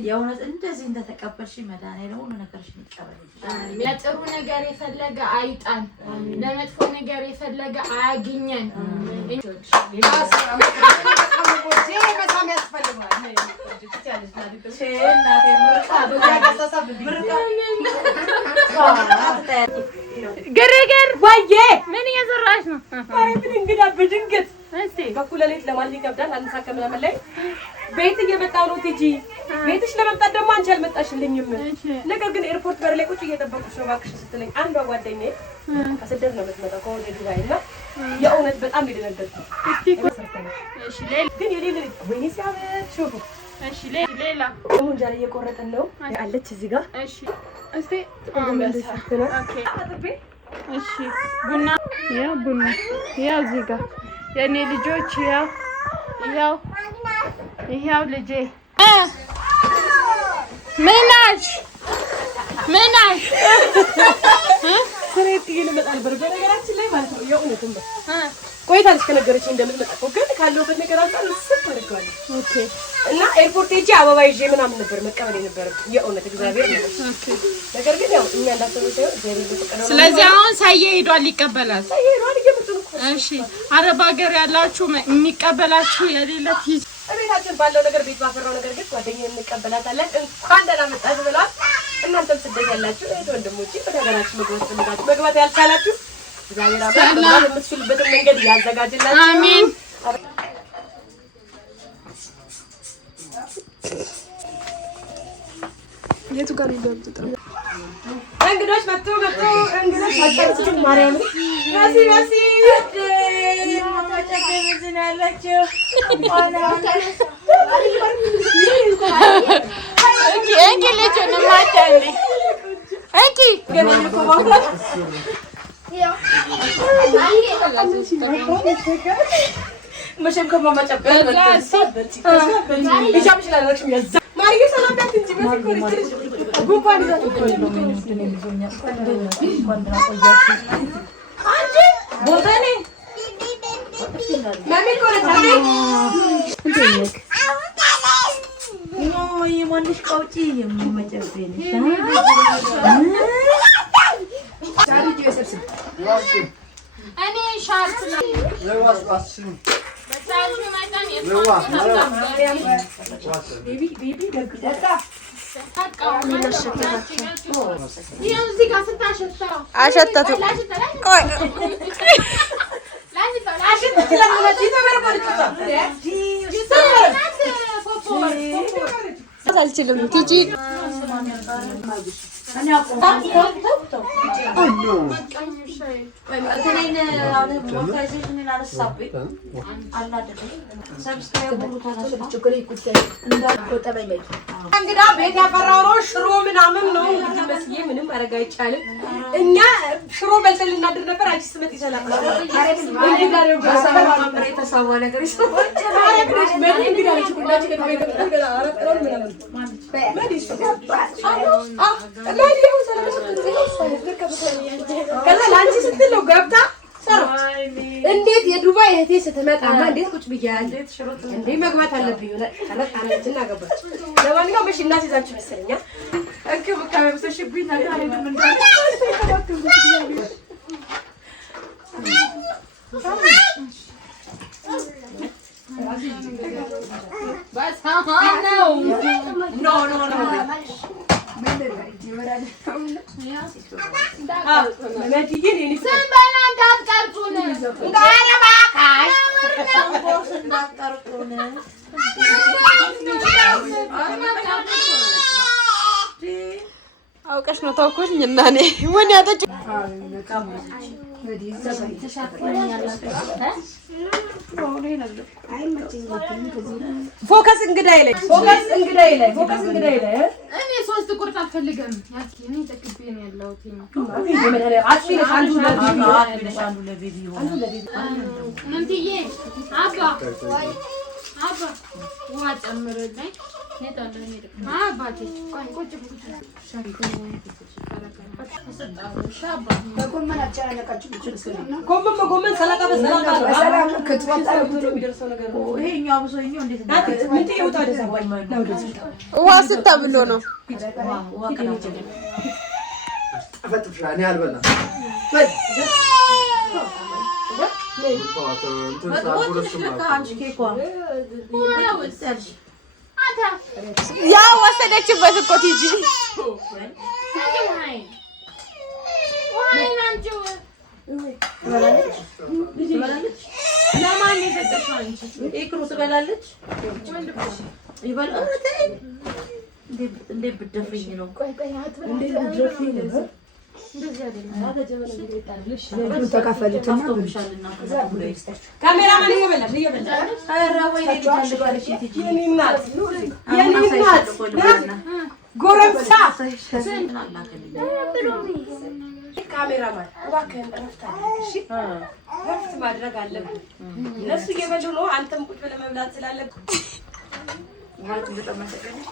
የእውነት እንደዚህ እንደተቀበልሽ መድኃኒዓለም ሁሉ ነገርሽ ይቀበል። ለጥሩ ነገር የፈለገ አይጣን፣ ለመጥፎ ነገር የፈለገ አያግኘን። ግርግር ወይዬ ምን እየሰራሽ ነው? ማለት እንግዳ በድንገት እስቲ በኩል ሌሊት ለማለት ይከብዳል። አንድ ሰዓት ከምናምን ላይ ቤት እየመጣሁ ነው ቲጂ። ቤትሽ ለመምጣት ደግሞ አንቺ አልመጣሽልኝም። ነገር ግን ኤርፖርት በር ላይ ቁጭ እየጠበቁሽ ነው እባክሽ ስትለኝ አንዷ ጓደኛዬ ከስደት ነው የምትመጣው ከወደ ዱባይ እና የእውነት በጣም የደነገጥኩት። እሺ ሌላ ግን የሌለ ወይኔ ሲያበሽ ሹፉ። እሺ ሌላ አሁን እንጀራ እየቆረጥን ነው አለች እዚህ ጋር። እሺ እስቲ ኦኬ እሺ ቡና ያው እዚህ ጋር የኔ ልጆች ያው ልጄ ምናሽ ስሬት ይልመጣል በነገራችን ላይ ማለት ነው። የእውነትም ቆይታለች ከነገረችኝ እንደምትመጣ እኮ ግን ካለሁበት ነገር አንፃር ልስፍ አድርገዋለሁ። ኦኬ እና ኤርፖርት ሄጄ አበባ ይዤ ምናምን ነበር መቀበል የነበረብኝ የእውነት እግዚአብሔር ነው። ኦኬ ነገር ግን ያው እኛ እንዳሰበው ሳይሆን እግዚአብሔር በፈቀደው። ስለዚህ አሁን ሳዬ ሄዷል ይቀበላል። እየመጡ ነው። እሺ አረብ ሀገር ያላችሁ የሚቀበላችሁ የሌለ ሂጅ እቤታችን ባለው ነገር ቤት ባፈራው ነገር ግን ጓደኛዬን እንቀበላታለን። እንኳን ደህና መጣሽ ብሏል። እናንተም ስደት ያላችሁ እህት ወንድሞቼ በሀገራችሁ መግባት ያልቻላችሁ እግዚአብሔር አምላክ የምትችሉበትን መንገድ ያዘጋጅላችሁ። አሜን። የቱ ጋር ይደምጥጥ እንግዶች መጡ እንግዶች አጣጥሩ ማርያም ያሲ ማታጨበዝን ያላችሁ እንኪ ልጅን ማታለ እንኪ ገነኝ እኮ ማፍራት መቼም ከማማጨበል ቢሻምሽ ላደረግሽም ያዛ ማርዬ ሰላምታት እንጂ በዚህ ጉንፋን ይዛት እኮ አንቺ ቦታኔ ማሚ ኮረታኔ የማንሽ ቃውጪ የማጨበልሽ ታሪክ ይሰብስብ እኔ ሻርት ነው አሸተቱ አልችልም ቲጂ እንግዳ ቤት ያፈራው ነው ሽሮ ምናምን ነው እንግዲህ መስዬ ምንም ማድረግ አይቻልም። እኛ ሽሮ በልተን ልናድር ነበር። አንቺ ስመጥ ይሰላል ከዛ ለአንቺ ስትል ነው ገብታ እንዴት የዱባይ እህቴ ስትመጣማ እንዴት ቁጭ ብያለሁ እንዴ መግባት አለብኝ ተመጣጣለችና ገባች። ለማንኛውም እሺ እናት ይዛችሁ መሰለኛ እንክብካቤ ብሰሽብኝ ነገር አይደለም እንዳለ አውቀሽ ነው ታውቁኝ እና እኔ ወን ያጠጭ ፎከስ እንግዳይ ላይ እኔ ሶስት ቁርጥ አልፈልግም። ያቺ እኔ ተከቤ ነው ያለሁት። ምንትዬ አባ ውሃ ጨምርልኝ አባቴ ቆይ ቁጭ ጎመን ሰላጣ በሰላጣ ውሃ ስታ ብሎ ነው ያ ወሰደችበት እኮ ቲጂ ለማን የሰጠሽው አንቺ? ኢክሩ ትበላለች? ይበላል። እንዴ ብትደፍሪኝ ነው? እንዴ ብትደፍሪኝ ነው? እንደዚህ አይደለም። ተካፈሉትና ካሜራማን እየበላሽ ኧረ ወይኔ ታልባለሽ ቲጂ የኔ እናት ጎረምሳ ካሜራማን እባክህን እረፍት አድርግ። እሺ እረፍት ማድረግ አለብን። እነሱ እየበሉ ነው፣ አንተም ቁጭ ብለህ መብላት ስላለብህ ማለት በጣም ማሰቀለሽ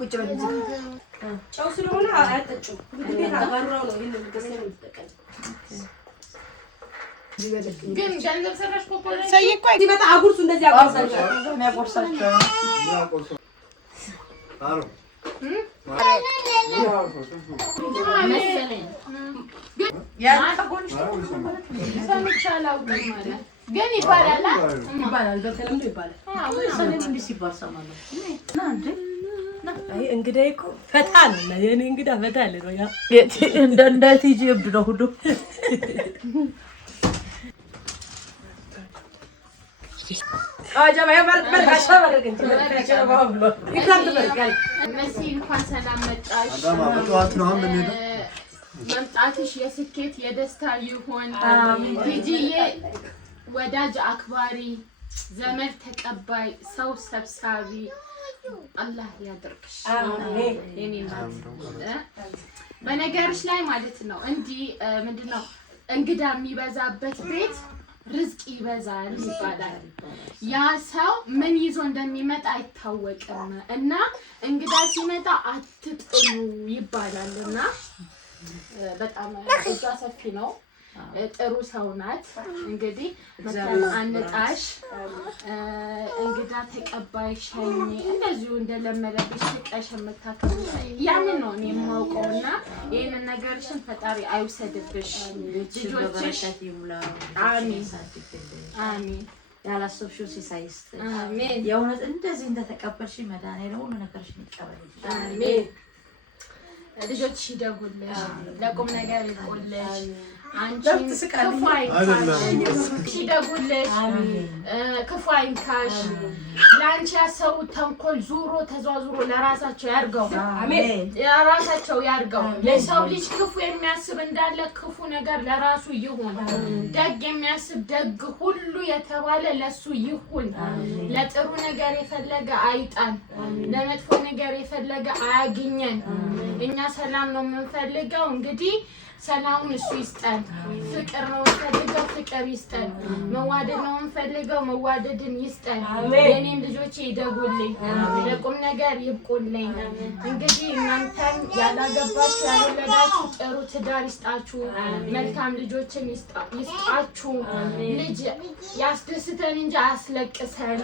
ቁጭ ብለህ ጨው ስለሆነ አያጠጩም። ግዴታ ባሩራው ነው ይሄን ገሰለ የምትጠቀም ግን ገንዘብ ሰራሽ ኮኮለ ሰይቆ ይመጣ አጉርሱ እንደዚህ አቆርሳቸው የሚያቆርሳቸው አሮ ግን ይባላል በተለምዶ ይባላል። እንዴ ሲባል ሰማለሁ እንዴ አይ እንግዲህ እኮ ፈታ ነው የኔ እንግዳ ፈታ ነው ያ እንደ ቲጂ እብድ ነው ሁሉ አጃባ ያባርክ አሻባረክ እንጂ አሻባው ብሎ ይካንት በርካል መሲ እንኳን ሰላም መጣሽ። አዳማ በጠዋት ነው አሁን የምንሄደው። መምጣትሽ የስኬት የደስታ ይሁን። ቲጂዬ ወዳጅ አክባሪ፣ ዘመድ ተቀባይ፣ ሰው ሰብሳቢ አላህ ያድርግሽ። አሜን። የኔ እናት በነገርሽ ላይ ማለት ነው እንዲህ ምንድነው እንግዳ የሚበዛበት ቤት ርዝቅ ይበዛል ይባላል። ያ ሰው ምን ይዞ እንደሚመጣ አይታወቅም እና እንግዳ ሲመጣ አትጥሉ ይባላልና በጣም እጇ ሰፊ ነው። ጥሩ ሰው ናት። እንግዲህ መተን አንጣሽ እንግዳ ተቀባይ ሸኝ እንደዚሁ እንደለመደብሽ ፍቀሽ የምታከብሪ ያንን ነው እኔ የማውቀውና ይሄንን ነገርሽን ፈጣሪ አይውሰድብሽ። ልጆችሽ አሜን አሜን ያላሰብሽው ሲሳይስት አሜን የእውነት እንደዚህ እንደተቀበልሽ መድኃኒዓለም ሁሉ ነገርሽን ይቀበልሽ። አሜን። ልጆችሽ ይደጉልሽ፣ ለቁም ነገር ይቆልሽ። አንቺን ክፉ አይንካሽ፣ ይደጉልሽ፣ ክፉ አይንካሽ። ለአንቺ ያሰቡት ተንኮል ዙሮ ተዟዙሮ ለራሳቸው ያርገው። አሜን። ለራሳቸው ያርገው። ለሰው ልጅ ክፉ የሚያስብ እንዳለ ክፉ ነገር ለራሱ ይሁን። ደግ የሚያስብ ደግ ሁሉ የተባለ ለሱ ይሁን። ለጥሩ ነገር የፈለገ አይጣን፣ ለመጥፎ ነገር የፈለገ አያግኘን። እኛ ሰላም ነው የምንፈልገው። እንግዲህ ሰላሙን እሱ ይስጠን። ፍቅር ነው የምንፈልገው፣ ፍቅር ይስጠን። መዋደድ ነው የምንፈልገው፣ መዋደድን ይስጠን። የኔም ልጆቼ ይደጉልኝ፣ ለቁም ነገር ይብቁልኝ። እንግዲህ እናንተም ያላገባችሁ ያልወለዳችሁ ጥሩ ትዳር ይስጣችሁ፣ መልካም ልጆችን ይስጣችሁ። ልጅ ያስደስተን እንጂ አያስለቅሰን፣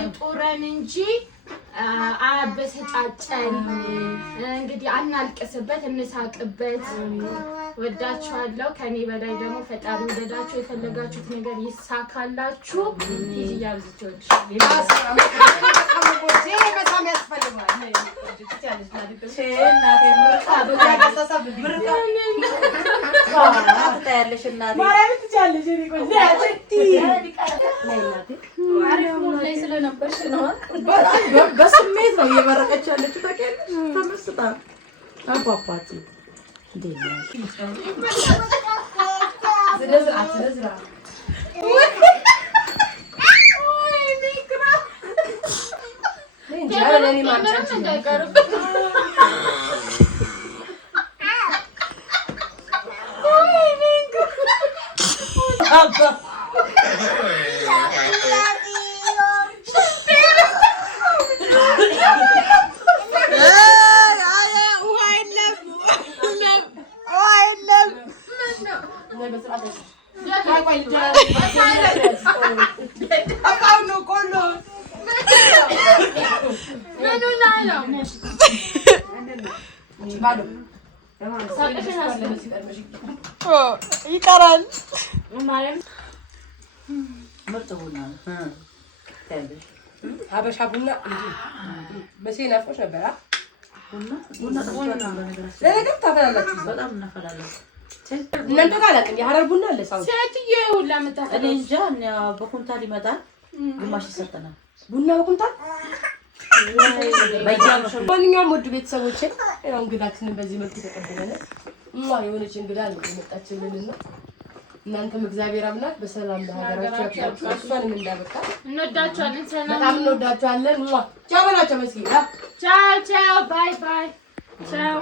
ይጡረን እንጂ አያበሰጫጨን። እንግዲህ አናልቅስበት፣ እንሳቅበት። ወዳችኋለሁ። ከኔ በላይ ደግሞ ፈጣሪ ወደዳችሁ፣ የፈለጋችሁት ነገር ይሳካላችሁ። ፊት ያብዝቶች በስሜት ነው እየመረቀች ያለችው። ታውቂያለሽ? ተመስጣ አባባቲ እንዴት ነው? ይቀራል ምርጥ ቡና ሀበሻ ቡና መቼ ናፍቆሽ ነበር? ቡና ለነገር ታፈላላችሁ? በጣም እናፈላለን። እናንተ ጋር አላውቅም። የሀረር ቡና አለ ሳው ሴትዬ ሁላ መጣፈ እኔ እንጃ በኩንታል ይመጣል፣ ግማሽ ይሰጠናል። ቡና በኩንታል ማንኛውም ውድ ቤተሰቦቼ ያው እንግዳችንን በዚህ መልኩ ተቀበለናል። የሆነች እንግዳ ነው የመጣችልንና እናንተም እግዚአብሔር አምላክ በሰላም ለሀገራችሁ ያብቃችሁ። እሷንም እንዳበቃ እንወዳችኋለን። ሰላም በጣም እንወዳችኋለን። ቻው በላቸው መስጊድ። ቻው ቻው ባይ ባይ ቻው